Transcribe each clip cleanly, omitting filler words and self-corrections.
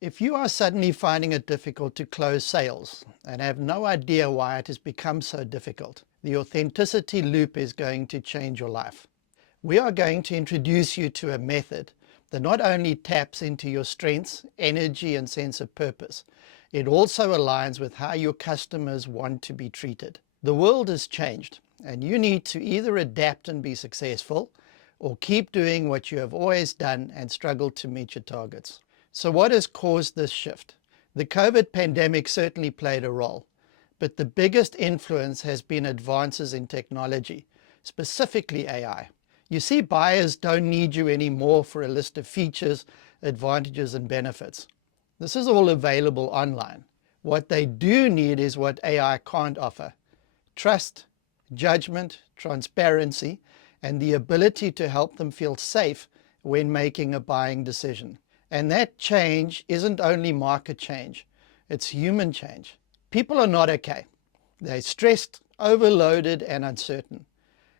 If you are suddenly finding it difficult to close sales and have no idea why it has become so difficult, the authenticity loop is going to change your life. We are going to introduce you to a method that not only taps into your strengths, energy, and sense of purpose, it also aligns with how your customers want to be treated. The world has changed, and you need to either adapt and be successful, or keep doing what you have always done and struggle to meet your targets. So what has caused this shift? The COVID pandemic certainly played a role, but the biggest influence has been advances in technology, specifically AI. You see, buyers don't need you anymore for a list of features, advantages, and benefits. This is all available online. What they do need is what AI can't offer: trust, judgment, transparency, and the ability to help them feel safe when making a buying decision. And that change isn't only market change, it's human change. People are not okay. They're stressed, overloaded, and uncertain.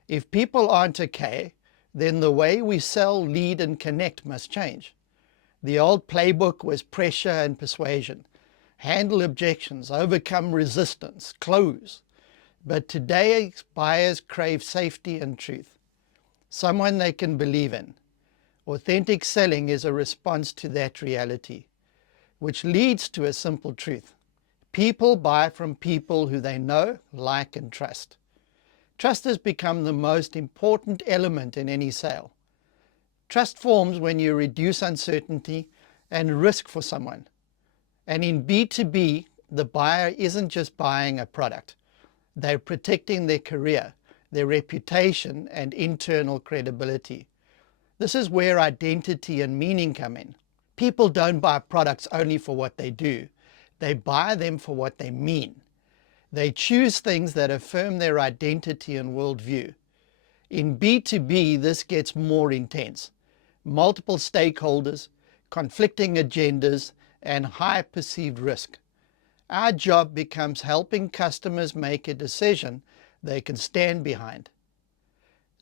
If people aren't okay, then the way we sell, lead, and connect must change. The old playbook was pressure and persuasion. Handle objections, overcome resistance, close. But today's buyers crave safety and truth. Someone they can believe in. Authentic selling is a response to that reality, which leads to a simple truth. People buy from people who they know, like, and trust. Trust has become the most important element in any sale. Trust forms when you reduce uncertainty and risk for someone. And in B2B, the buyer isn't just buying a product. They're protecting their career, their reputation, and internal credibility. This is where identity and meaning come in. People don't buy products only for what they do. They buy them for what they mean. They choose things that affirm their identity and worldview. In B2B, this gets more intense. Multiple stakeholders, conflicting agendas, and high perceived risk. Our job becomes helping customers make a decision they can stand behind.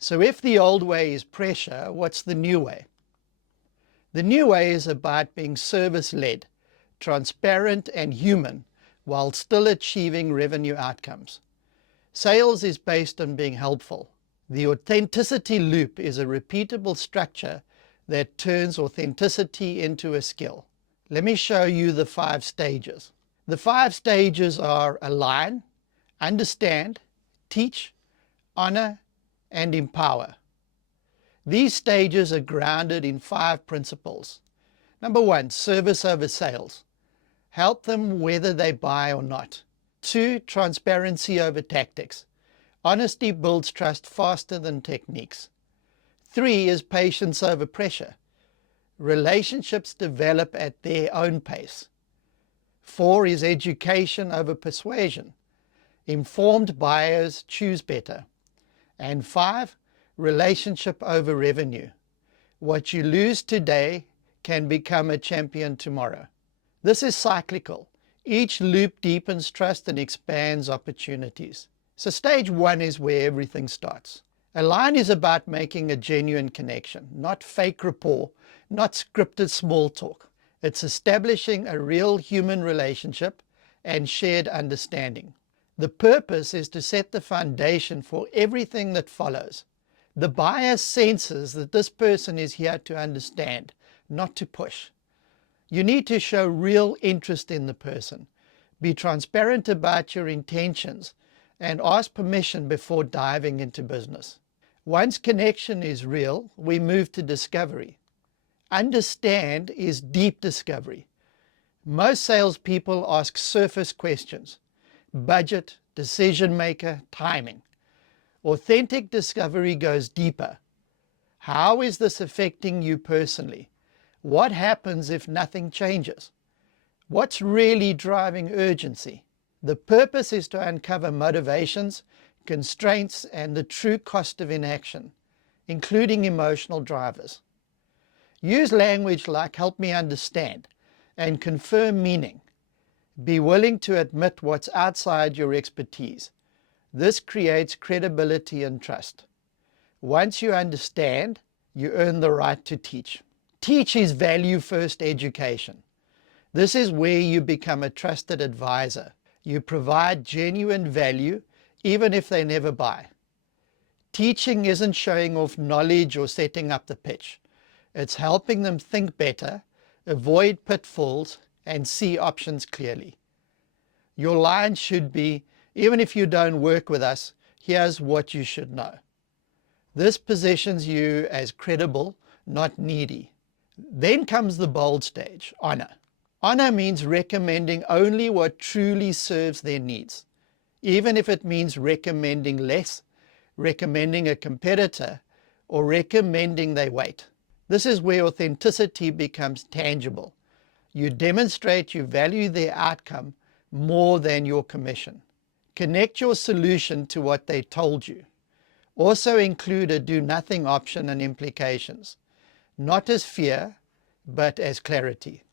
So if the old way is pressure, what's the new way? The new way is about being service-led, transparent, and human, while still achieving revenue outcomes. Sales is based on being helpful. The authenticity loop is a repeatable structure that turns authenticity into a skill. Let me show you the 5 stages. The 5 stages are align, understand, teach, honor, and empower. These stages are grounded in 5 principles. Number 1, service over sales. Help them whether they buy or not. 2, transparency over tactics. Honesty builds trust faster than techniques. 3 is patience over pressure. Relationships develop at their own pace. 4 is education over persuasion. Informed buyers choose better. And 5, relationship over revenue. What you lose today can become a champion tomorrow. This is cyclical. Each loop deepens trust and expands opportunities. So stage 1 is where everything starts. Align is about making a genuine connection, not fake rapport, not scripted small talk. It's establishing a real human relationship and shared understanding. The purpose is to set the foundation for everything that follows. The buyer senses that this person is here to understand, not to push. You need to show real interest in the person. Be transparent about your intentions and ask permission before diving into business. Once connection is real, we move to discovery. Understand is deep discovery. Most salespeople ask surface questions: budget, decision maker, timing. Authentic discovery goes deeper. How is this affecting you personally? What happens if nothing changes? What's really driving urgency? The purpose is to uncover motivations, constraints, and the true cost of inaction, including emotional drivers. Use language like "help me understand" and confirm meaning. Be willing to admit what's outside your expertise. This creates credibility and trust. Once you understand, you earn the right to teach. Teach is value-first education. This is where you become a trusted advisor. You provide genuine value even if they never buy. Teaching isn't showing off knowledge or setting up the pitch. It's helping them think better, avoid pitfalls, and see options clearly. Your line should be, even if you don't work with us, here's what you should know. This positions you as credible, not needy. Then comes the bold stage, honor. Honor means recommending only what truly serves their needs, even if it means recommending less, recommending a competitor, or recommending they wait. This is where authenticity becomes tangible. You demonstrate you value their outcome more than your commission. Connect your solution to what they told you. Also include a do-nothing option and implications, not as fear, but as clarity.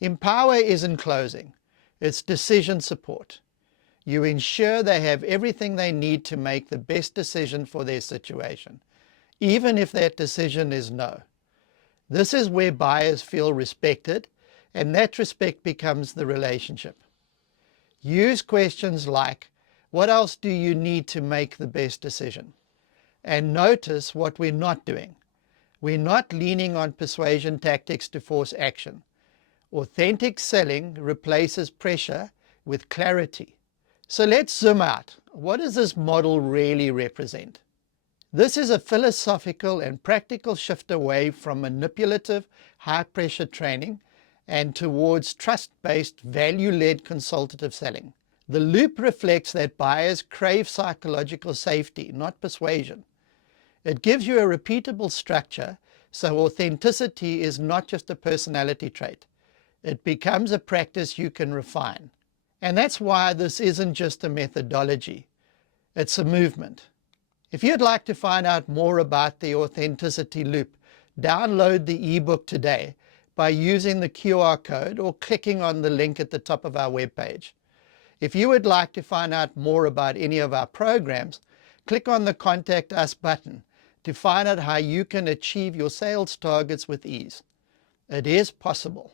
Empower isn't closing, it's decision support. You ensure they have everything they need to make the best decision for their situation, even if that decision is no. This is where buyers feel respected, and that respect becomes the relationship. Use questions like, what else do you need to make the best decision? And notice what we're not doing. We're not leaning on persuasion tactics to force action. Authentic selling replaces pressure with clarity. So let's zoom out. What does this model really represent? This is a philosophical and practical shift away from manipulative, high-pressure training and towards trust-based, value-led consultative selling. The loop reflects that buyers crave psychological safety, not persuasion. It gives you a repeatable structure, so authenticity is not just a personality trait. It becomes a practice you can refine. And that's why this isn't just a methodology. It's a movement. If you'd like to find out more about the authenticity loop, download the ebook today by using the QR code or clicking on the link at the top of our webpage. If you would like to find out more about any of our programs, click on the Contact Us button to find out how you can achieve your sales targets with ease. It is possible.